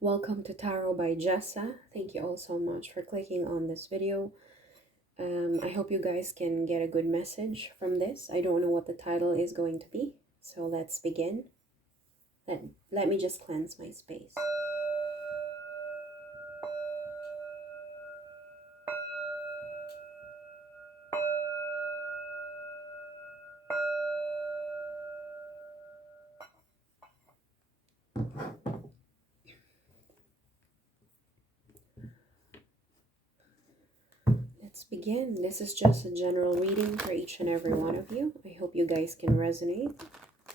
Welcome to Tarot by Jessa. Thank you all so much for clicking on this video. I hope you guys can get a good message from this. I don't know what the title is going to be, so let's begin. Let me just cleanse my space. Let's begin. This is just a general reading for each and every one of you. I hope you guys can resonate.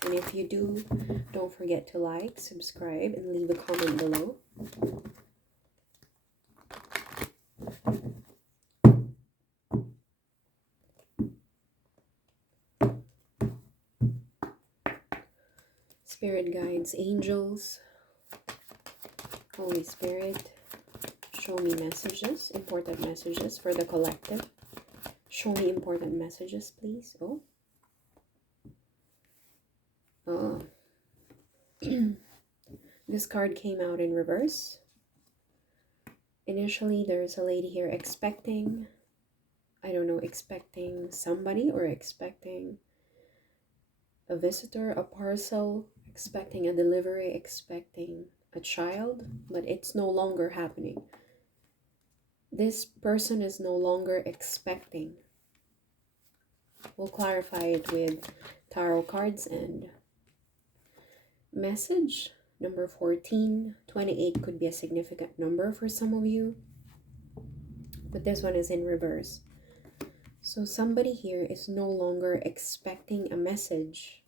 And if you do, don't forget to like, subscribe, and leave a comment below. Spirit guides, angels, Holy Spirit, show me messages, important messages for the collective. Show me important messages, please. Oh. This card came out in reverse. Initially, there's a lady here expecting, I don't know, expecting somebody or expecting a visitor, a parcel, expecting a delivery, expecting a child, but it's no longer happening. This person is no longer expecting. We'll clarify it with tarot cards and message. Number 14, 28 could be a significant number for some of you, but this one is in reverse. So somebody here is no longer expecting a message.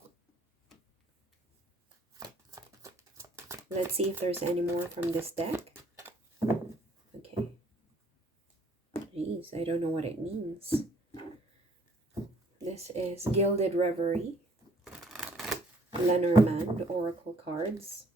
Let's see if there's any more from this deck. Okay. Jeez, I don't know what it means. This is Gilded Reverie, Lenormand Oracle cards.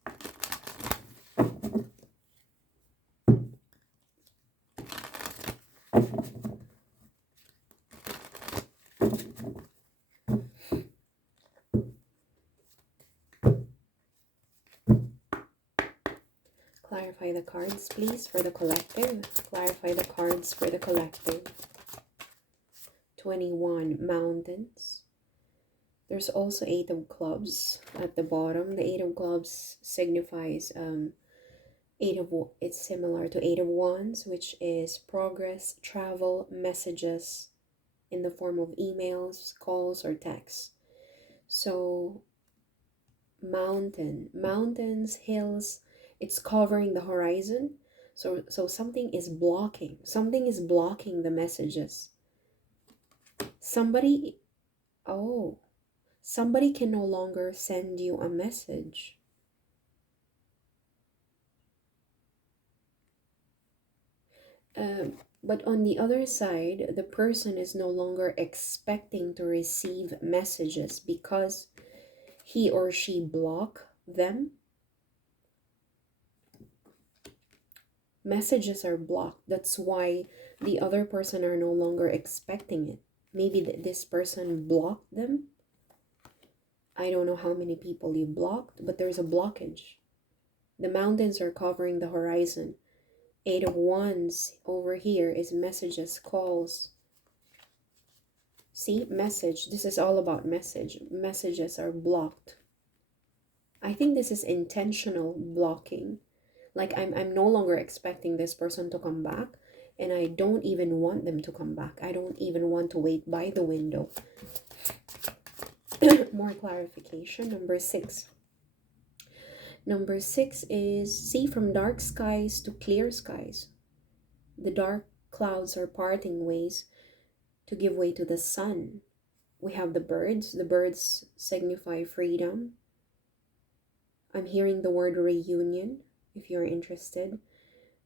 Clarify the cards, please, for the collective. Clarify the cards for the collective. 21, Mountains. There's also 8 of clubs at the bottom. The 8 of clubs signifies it's similar to 8 of wands, which is progress, travel, messages in the form of emails, calls, or texts. So mountains, hills, it's covering the horizon. So something is blocking the messages. Somebody can no longer send you a message. But on the other side, the person is no longer expecting to receive messages because he or she block them. Messages are blocked. That's why the other person are no longer expecting it. Maybe this person blocked them. I don't know how many people you blocked, but there's a blockage. The mountains are covering the horizon. 8 of wands over here is messages, calls. See, message. This is all about message. Messages are blocked. I think this is intentional blocking. Like I'm no longer expecting this person to come back, and I don't even want them to come back. I don't even want to wait by the window. More clarification. Number 6. Number 6 is see from dark skies to clear skies. The dark clouds are parting ways to give way to the sun. We have the birds. The birds signify freedom. I'm hearing the word reunion, if you're interested.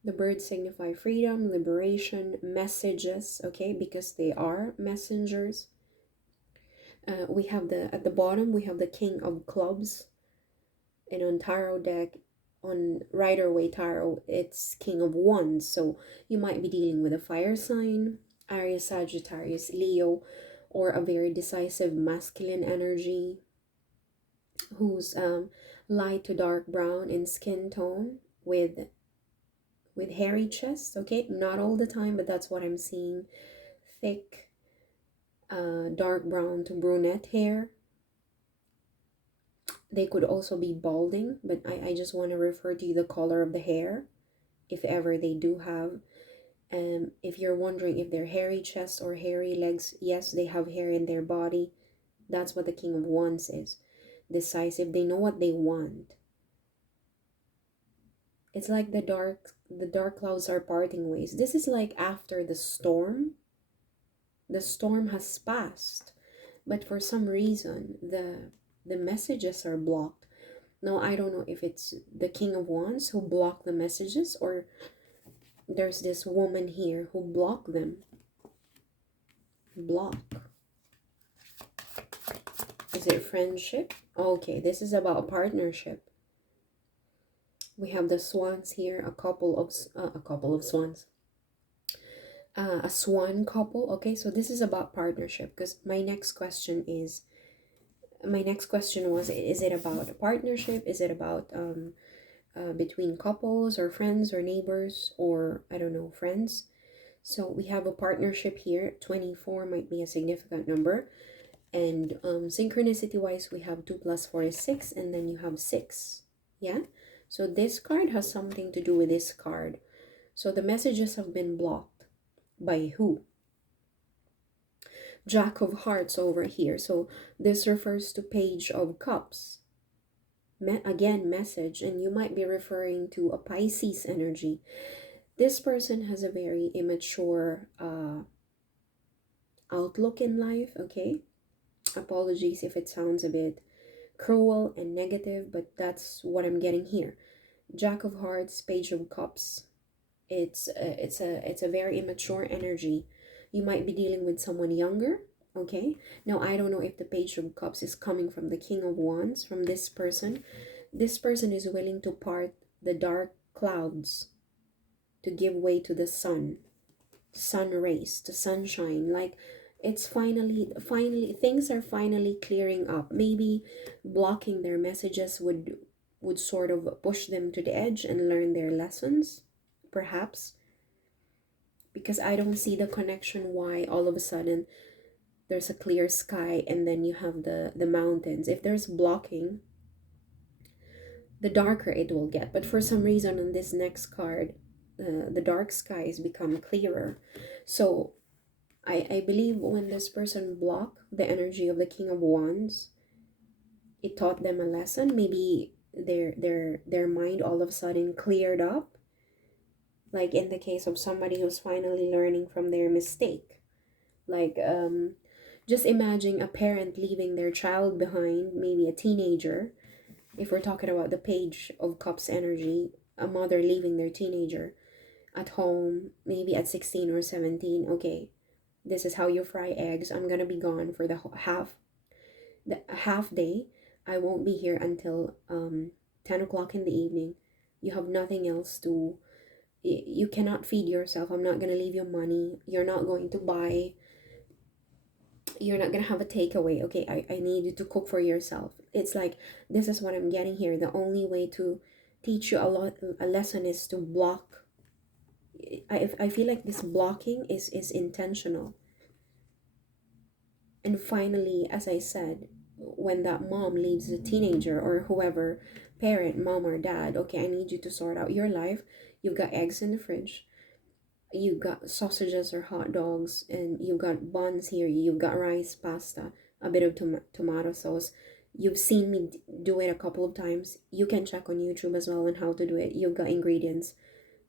The birds signify freedom, liberation, messages, okay, because they are messengers. We have at the bottom, we have the King of Clubs. And on tarot deck, on Rider-Waite Tarot, it's King of Wands. So you might be dealing with a fire sign, Aries, Sagittarius, Leo, or a very decisive masculine energy who's light to dark brown in skin tone. with hairy chest. Okay, not all the time, but that's what I'm seeing. Thick, dark brown to brunette hair. They could also be balding, but I just want to refer to the color of the hair, if ever they do have. If you're wondering if they're hairy chest or hairy legs, yes, they have hair in their body. That's what the King of Wands is. Decisive. They know what they want. It's like the dark clouds are parting ways. This is like after the storm. The storm has passed, but for some reason the messages are blocked. Now I don't know if it's the King of Wands who blocked the messages, or there's this woman here who blocked them. Block. Is it friendship? Okay, this is about partnership. We have the swans here, a couple of swans. A swan couple. Okay, so this is about partnership, because my next question was, is it about a partnership? Is it about between couples or friends or neighbors, or I don't know, friends? So we have a partnership here. 24 might be a significant number. And synchronicity wise, we have 2 plus 4 is 6, and then you have 6. Yeah, so this card has something to do with this card. So the messages have been blocked by who? Jack of Hearts over here. So this refers to Page of Cups. Again, message, and you might be referring to a Pisces energy. This person has a very immature outlook in life. Okay, apologies if it sounds a bit cruel and negative, but that's what I'm getting here. Jack of Hearts, Page of Cups. It's a very immature energy. You might be dealing with someone younger. Okay, now I don't know if the Page of Cups is coming from the King of Wands, from this person. This person is willing to part the dark clouds to give way to the sun rays, to sunshine. Like, it's finally things are finally clearing up. Maybe blocking their messages would sort of push them to the edge and learn their lessons, perhaps, because I don't see the connection why all of a sudden there's a clear sky and then you have the mountains. If there's blocking, the darker it will get. But for some reason on this next card, the dark skies become clearer. So I believe when this person blocked the energy of the King of Wands, it taught them a lesson. Maybe their mind all of a sudden cleared up, like in the case of somebody who's finally learning from their mistake. Like, just imagine a parent leaving their child behind, maybe a teenager. If we're talking about the Page of Cups energy, a mother leaving their teenager at home, maybe at 16 or 17. Okay, this is how you fry eggs. I'm gonna be gone for the half day. I won't be here until 10 o'clock in the evening. You have nothing else to, you cannot feed yourself. I'm not gonna leave you money. You're not going to buy, you're not gonna have a takeaway. Okay, I need you to cook for yourself. It's like, this is what I'm getting here. The only way to teach you a lesson is to block. I feel like this blocking is intentional. And finally, as I said, when that mom leaves the teenager, or whoever, parent, mom or dad, okay, I need you to sort out your life. You've got eggs in the fridge, you've got sausages or hot dogs, and you've got buns here, you've got rice, pasta, a bit of tomato sauce. You've seen me do it a couple of times. You can check on YouTube as well on how to do it. You've got ingredients.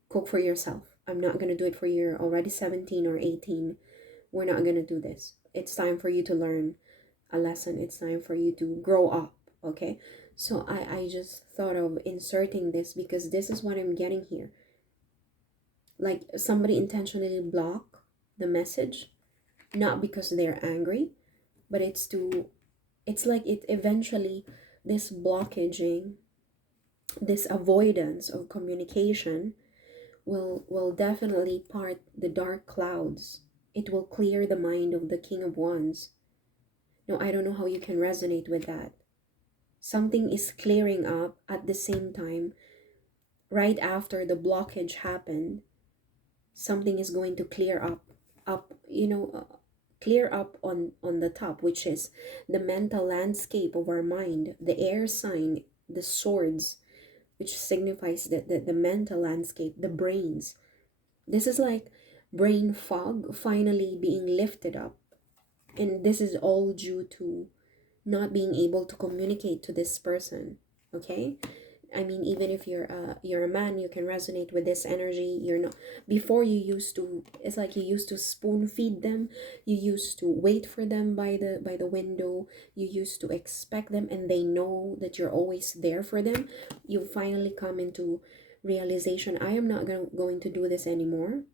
Cook for yourself. I'm not going to do it for you. You're already 17 or 18. We're not going to do this. It's time for you to learn a lesson. It's time for you to grow up. Okay, so I just thought of inserting this because this is what I'm getting here. Like, somebody intentionally block the message, not because they're angry, but it's like it eventually, this blockaging, this avoidance of communication will definitely part the dark clouds. It will clear the mind of the King of Wands. Now, I don't know how you can resonate with that. Something is clearing up at the same time. right after the blockage happened, something is going to clear up on the top, which is the mental landscape of our mind, the air sign, the swords, which signifies the mental landscape, the brains. This is like brain fog finally being lifted up, and this is all due to not being able to communicate to this person. Okay, I mean, even if you're a man, you can resonate with this energy. You're not, before you used to, it's like you used to spoon feed them, you used to wait for them by the window, you used to expect them, and they know that you're always there for them. You finally come into realization, I am not going to do this anymore.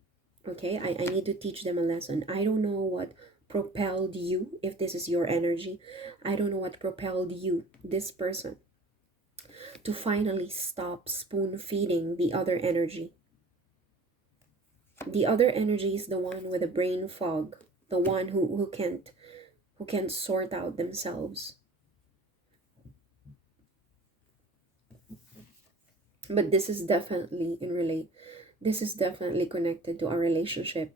Okay, I need to teach them a lesson. I don't know what propelled you, if this is your energy. I don't know what propelled you, this person, to finally stop spoon feeding the other energy. The other energy is the one with the brain fog, the one who can't sort out themselves. But this is definitely connected to our relationship.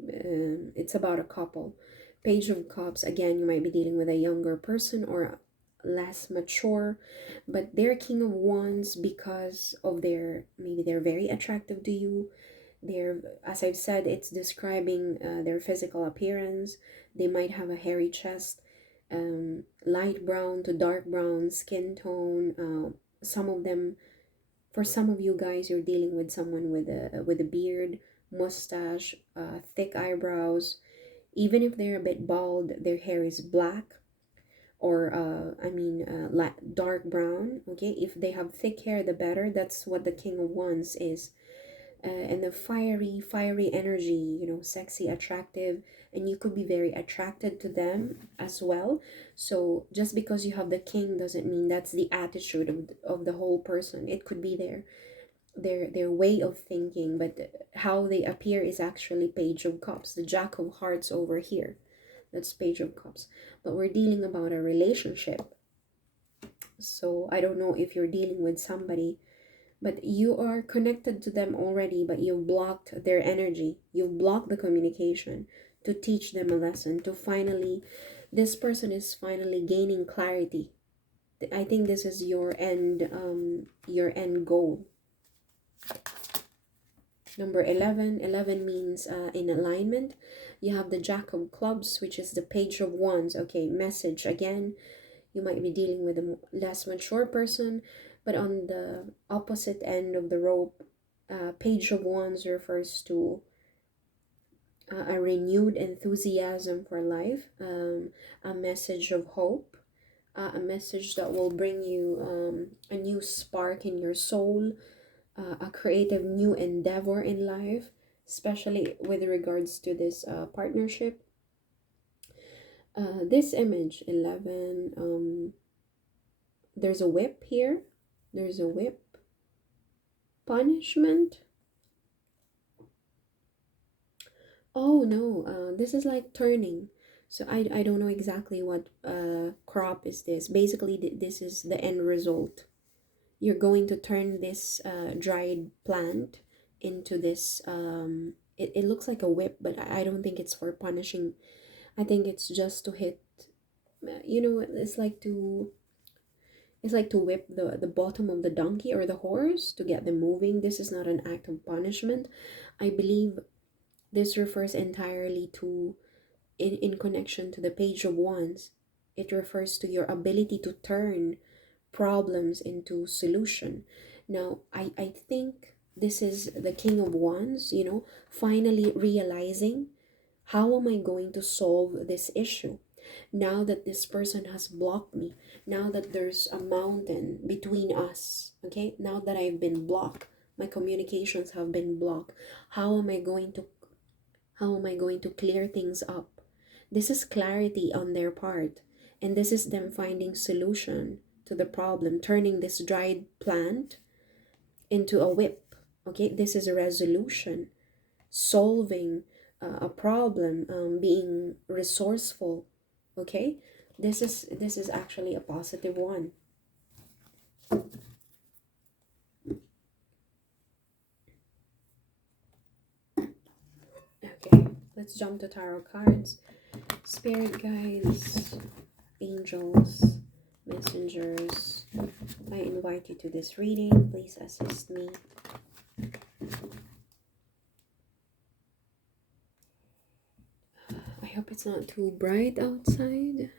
It's about a couple. Page of Cups, again, you might be dealing with a younger person or less mature, but they're King of Wands because of maybe they're very attractive to you. They're, as I've said, it's describing their physical appearance. They might have a hairy chest, light brown to dark brown skin tone. Some of them, for some of you guys, you're dealing with someone with a beard, mustache, thick eyebrows. Even if they're a bit bald, their hair is black or dark brown. Okay, if they have thick hair, the better. That's what the King of Wands is. And the fiery energy, sexy, attractive, and you could be very attracted to them as well. So just because you have the king doesn't mean that's the attitude of the whole person. It could be their way of thinking, but how they appear is actually Page of Cups, the Jack of Hearts over here. That's Page of Cups. But we're dealing about a relationship. So I don't know if you're dealing with somebody, but you are connected to them already, but you've blocked their energy. You've blocked the communication to teach them a lesson, to finally, this person is finally gaining clarity. I think this is your end goal. Number 11. 11 means in alignment. You have the Jack of Clubs, which is the Page of Wands. Okay, message again. You might be dealing with a less mature person, but on the opposite end of the rope, Page of Wands refers to a renewed enthusiasm for life, a message of hope, a message that will bring you a new spark in your soul, a creative new endeavor in life, especially with regards to this partnership. This image 11, there's a whip here. There's a whip. Punishment. Oh no, this is like turning. So I don't know exactly what crop is this. Basically, this is the end result. You're going to turn this dried plant into this. It looks like a whip, but I don't think it's for punishing. I think it's just to hit. It's like to whip the bottom of the donkey or the horse to get them moving. This is not an act of punishment. I believe this refers entirely to, in connection to the Page of Wands, it refers to your ability to turn problems into solution. Now, I think this is the King of Wands, finally realizing, how am I going to solve this issue? Now that this person has blocked me, now that there's a mountain between us, okay? Now that I've been blocked, my communications have been blocked. How am I going to clear things up? This is clarity on their part, and this is them finding solution to the problem, turning this dried plant into a whip. Okay, this is a resolution, solving a problem, being resourceful. Okay, this is actually a positive one. Let's jump to tarot cards. Spirit guides, angels, messengers, I invite you to this reading. Please assist me. I hope it's not too bright outside.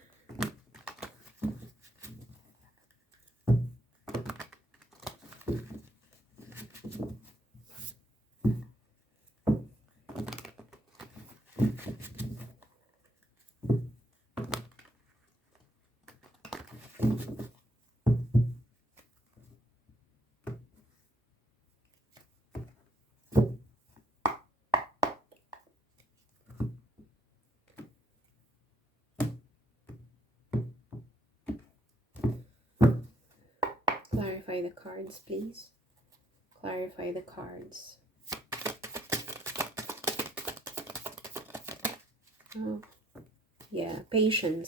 Clarify the cards, please. Clarify the cards. Oh, yeah, patience.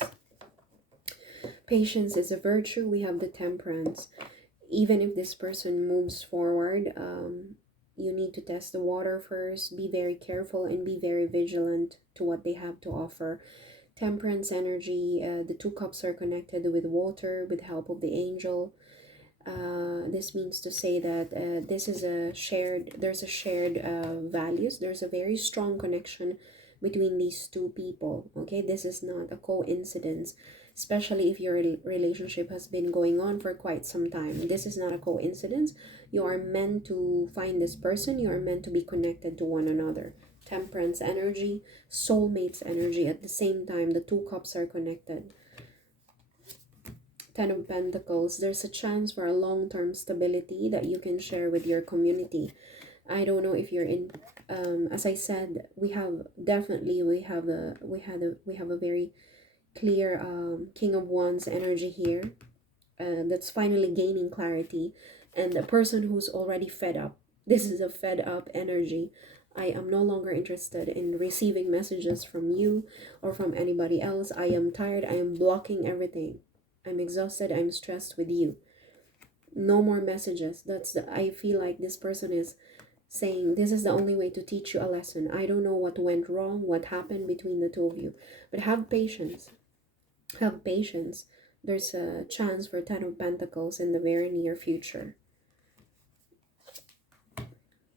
Patience is a virtue. We have the temperance. Even if this person moves forward, you need to test the water first. Be very careful and be very vigilant to what they have to offer. Temperance energy, the two cups are connected with water with the help of the angel. This means to say that there's a shared values. There's a very strong connection between these two people. Okay, this is not a coincidence, especially if your relationship has been going on for quite some time. This is not a coincidence. You are meant to find this person. You are meant to be connected to one another. Temperance energy, soulmates energy. At the same time, the two cups are connected. Ten of Pentacles, there's a chance for a long-term stability that you can share with your community. I don't know if you're in, as I said, we have a very clear King of Wands energy here, that's finally gaining clarity, and a person who's already fed up. This is a fed up energy. I am no longer interested in receiving messages from you or from anybody else. I am tired. I am blocking everything. I'm exhausted. I'm stressed with you. No more messages. I feel like this person is saying this is the only way to teach you a lesson. I don't know what went wrong, what happened between the two of you, but have patience. Have patience. There's a chance for Ten of Pentacles in the very near future.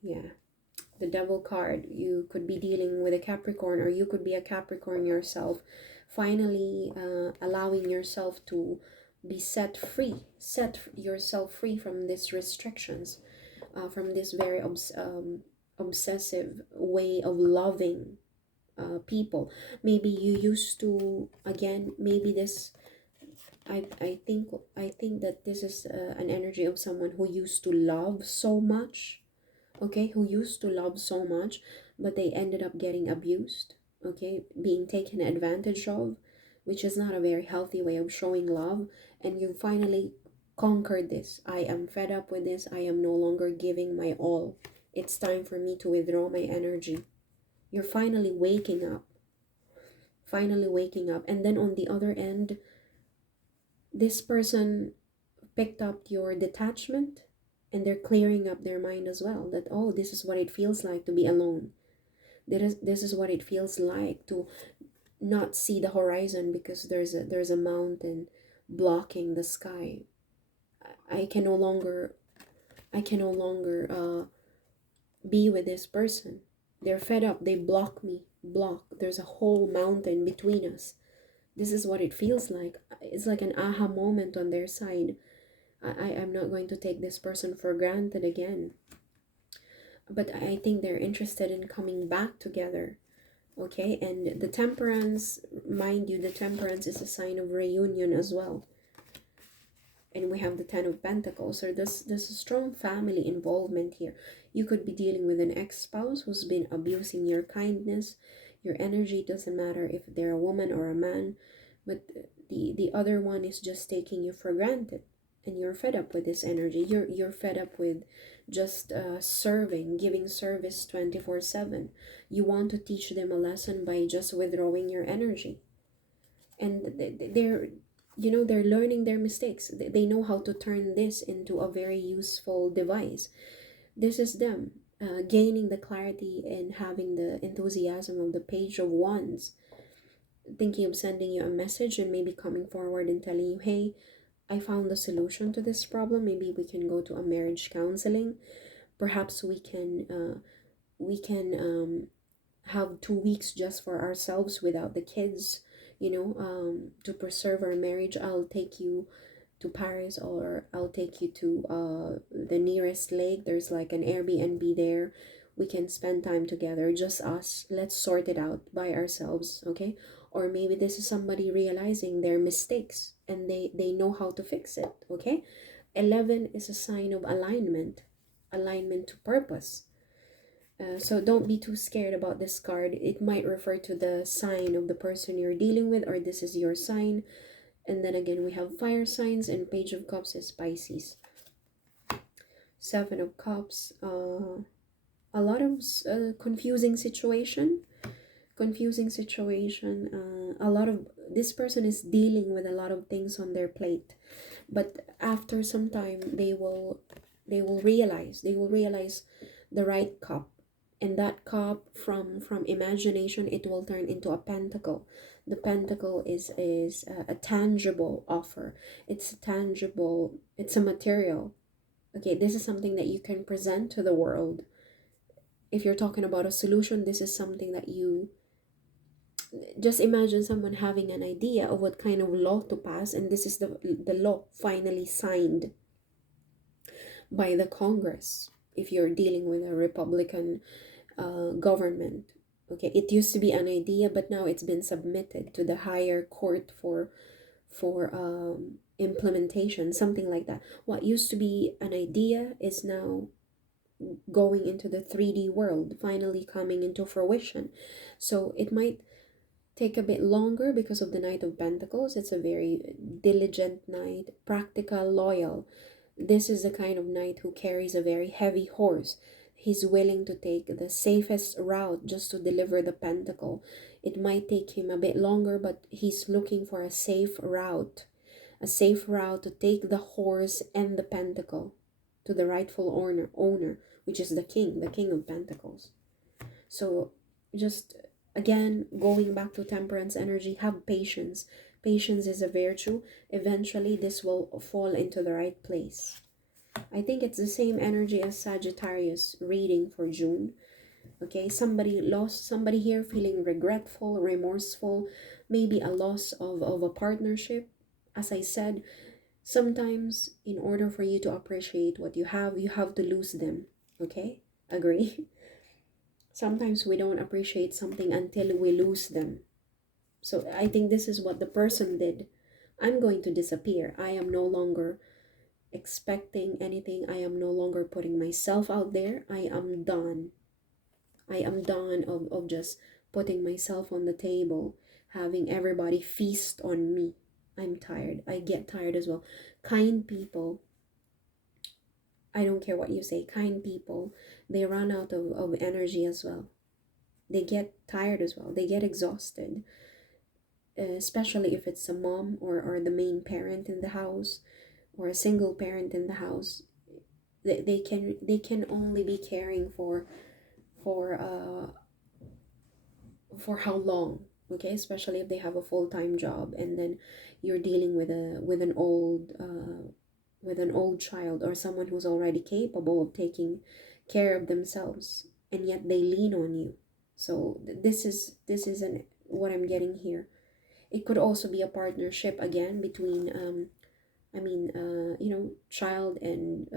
Yeah. The Devil card. You could be dealing with a Capricorn, or you could be a Capricorn yourself. Finally allowing yourself to be set free. Set yourself free from these restrictions. From this very obsessive way of loving people. Maybe you used to, again, maybe this, I think that this is an energy of someone who used to love so much, okay, who used to love so much, but they ended up getting abused, okay, being taken advantage of, which is not a very healthy way of showing love. And you finally conquered this. I am fed up with this. I am no longer giving my all. It's time for me to withdraw my energy. You're finally waking up. Finally waking up. And then on the other end, this person picked up your detachment, and they're clearing up their mind as well, that, oh, this is what it feels like to be alone. This is what it feels like to not see the horizon because there's a mountain blocking the sky. I can no longer be with this person. They're fed up. They block me. There's a whole mountain between us. This is what it feels like. It's like an aha moment on their side. I'm not going to take this person for granted again. But I think they're interested in coming back together. Okay, and the Temperance, mind you, the Temperance is a sign of reunion as well. And we have the Ten of Pentacles. So there's a strong family involvement here. You could be dealing with an ex-spouse who's been abusing your kindness, your energy. Doesn't matter if they're a woman or a man, but the other one is just taking you for granted, and you're fed up with this energy. You're fed up with just serving, giving service 24/7. You want to teach them a lesson by just withdrawing your energy, and they're learning their mistakes. They know how to turn this into a very useful device. This is them. gaining the clarity and having the enthusiasm of the Page of Wands, thinking of sending you a message and maybe coming forward and telling you, hey, I found the solution to this problem. Maybe we can go to a marriage counseling. Perhaps we can have 2 weeks just for ourselves without the kids, to preserve our marriage. I'll take you to Paris, or I'll take you to the nearest lake. There's like an Airbnb there. We can spend time together, just us. Let's sort it out by ourselves, okay? Or maybe this is somebody realizing their mistakes and they know how to fix it, okay? 11 is a sign of alignment, alignment to purpose. So don't be too scared about this card. It might refer to the sign of the person you're dealing with, or this is your sign. And then again, we have fire signs, and Page of Cups is Pisces. Seven of Cups, a lot of confusing situation. A lot of, this person is dealing with a lot of things on their plate, but after some time they will realize the right cup, and that cup from imagination, it will turn into a pentacle. The pentacle is a tangible offer. It's tangible, it's a material. Okay, this is something that you can present to the world. If you're talking about a solution, this is something that you just imagine someone having an idea of what kind of law to pass, and this is the law finally signed by the Congress. If you're dealing with a Republican government, okay, it used to be an idea, but now it's been submitted to the higher court for implementation, something like that. What used to be an idea is now going into the 3D world, finally coming into fruition. So it might take a bit longer because of the Knight of Pentacles. It's a very diligent knight, practical, loyal. This is the kind of knight who carries a very heavy horse. He's willing to take the safest route just to deliver the pentacle. It might take him a bit longer, but he's looking for a safe route. A safe route to take the horse and the pentacle to the rightful owner, which is the king of pentacles. So just again, going back to temperance energy, have patience. Patience is a virtue. Eventually this will fall into the right place. I think it's the same energy as Sagittarius reading for June. Okay, somebody lost somebody here, feeling regretful, remorseful, maybe a loss of a partnership. As I said, sometimes in order for you to appreciate what you have to lose them. Okay, agree? Sometimes we don't appreciate something until we lose them. So I think this is what the person did. I'm going to disappear. I am no longer expecting anything. I am no longer putting myself out there. I am done. I am done of just putting myself on the table, having everybody feast on me. I'm tired. I get tired as well. Kind people, I don't care what you say, kind people, they run out of energy as well. They get tired as well. They get exhausted, especially if it's a mom or the main parent in the house, or a single parent in the house. They can only be caring for uh for how long, okay, especially if they have a full-time job, and then you're dealing with an old child, or someone who's already capable of taking care of themselves, and yet they lean on you. So this is what I'm getting here. It could also be a partnership again between child and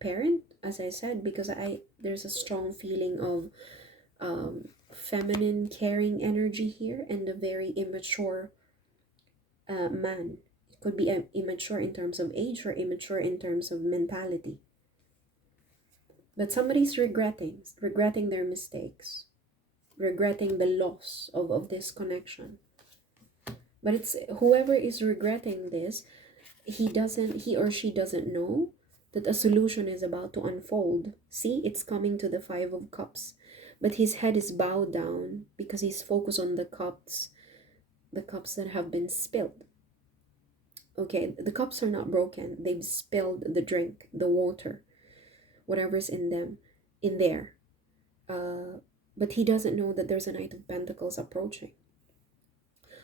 parent, as I said, because there's a strong feeling of feminine caring energy here, and a very immature man. It could be immature in terms of age, or immature in terms of mentality. But somebody's regretting their mistakes, regretting the loss of this connection. But it's whoever is regretting this, he or she doesn't know that a solution is about to unfold. See, it's coming to the Five of Cups, but his head is bowed down because he's focused on the cups that have been spilled. Okay, the cups are not broken. They've spilled the drink, the water, whatever's in them, in there. but he doesn't know that there's a Knight of Pentacles approaching.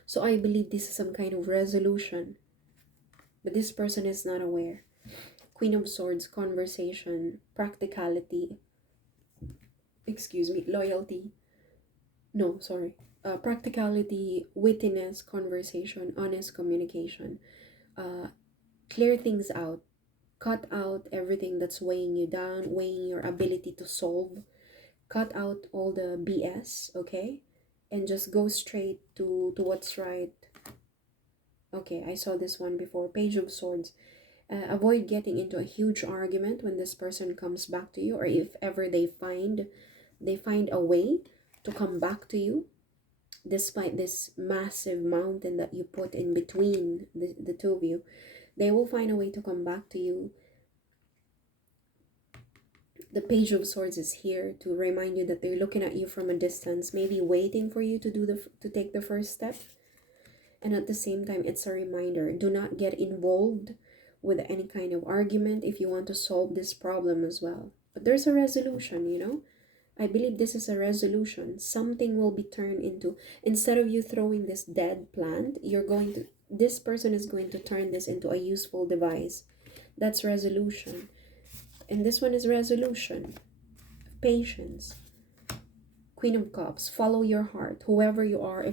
So I believe this is some kind of resolution, but this person is not aware. Queen of Swords, conversation, practicality, excuse me, loyalty. No, sorry. Practicality, wittiness, conversation, honest communication. Uh, Clear things out. Cut out everything that's weighing you down, weighing your ability to solve. Cut out all the BS, okay? And just go straight to what's right. Okay, I saw this one before. Page of Swords. Avoid getting into a huge argument when this person comes back to you, or if ever they find a way to come back to you, despite this massive mountain that you put in between the two of you. They will find a way to come back to you. The Page of Swords is here to remind you that they're looking at you from a distance, maybe waiting for you to take the first step. And at the same time, it's a reminder, do not get involved with any kind of argument if you want to solve this problem as well. But there's a resolution, you know. I believe this is a resolution. Something will be turned into, instead of you throwing this dead plant, this person is going to turn this into a useful device. That's resolution. And this one is resolution, patience. Queen of Cups, follow your heart. Whoever you are,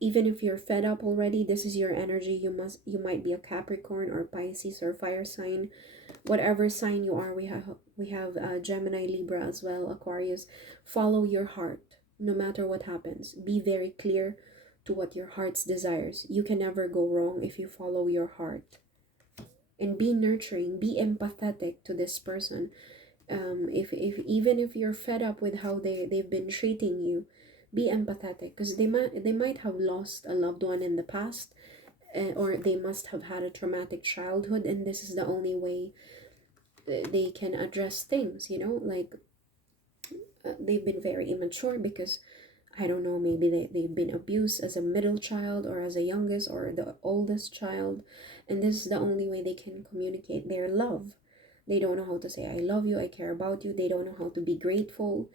even if you're fed up already, this is your energy. You might be a Capricorn or Pisces or fire sign. Whatever sign you are, we have Gemini, Libra as well, Aquarius. Follow your heart no matter what happens. Be very clear to what your heart's desires. You can never go wrong if you follow your heart. And be nurturing, be empathetic to this person. If even if you're fed up with how they've been treating you, be empathetic, because they might have lost a loved one in the past, or they must have had a traumatic childhood, and this is the only way they can address things, you know, like they've been very immature because, I don't know, maybe they've been abused as a middle child or as a youngest or the oldest child, and this is the only way they can communicate their love. They don't know how to say I love you, I care about you. They don't know how to be grateful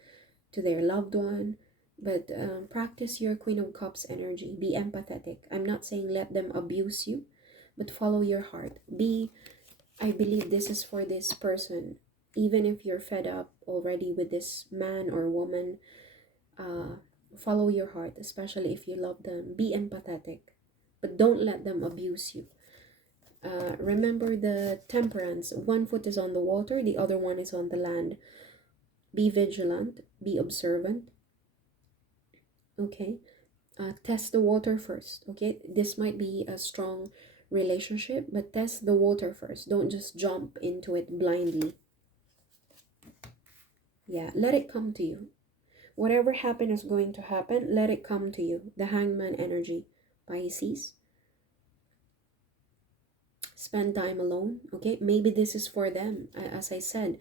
to their loved one. But practice your Queen of Cups energy. Be empathetic. I'm not saying let them abuse you, but follow your heart. I believe this is for this person. Even if you're fed up already with this man or woman, follow your heart, especially if you love them. Be empathetic, but don't let them abuse you. Remember the temperance. One foot is on the water, the other one is on the land. Be vigilant, be observant. Okay, test the water first. Okay, this might be a strong relationship, but test the water first. Don't just jump into it blindly. Yeah, let it come to you. Whatever happen is going to happen. Let it come to you. The Hangman energy, Pisces. Spend time alone. Okay, maybe this is for them. As I said,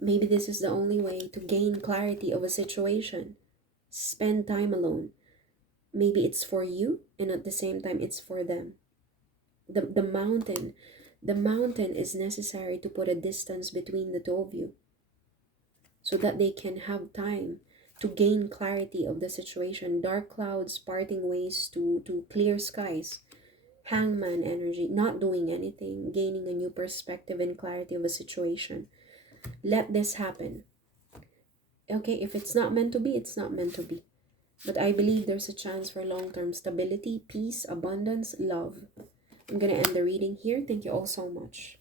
maybe this is the only way to gain clarity of a situation. Spend time alone. Maybe it's for you, and at the same time it's for them. The mountain is necessary to put a distance between the two of you, so that they can have time to gain clarity of the situation. Dark clouds parting ways to clear skies. Hangman energy, not doing anything, gaining a new perspective and clarity of a situation. Let this happen. Okay, if it's not meant to be, it's not meant to be. But I believe there's a chance for long-term stability, peace, abundance, love. I'm going to end the reading here. Thank you all so much.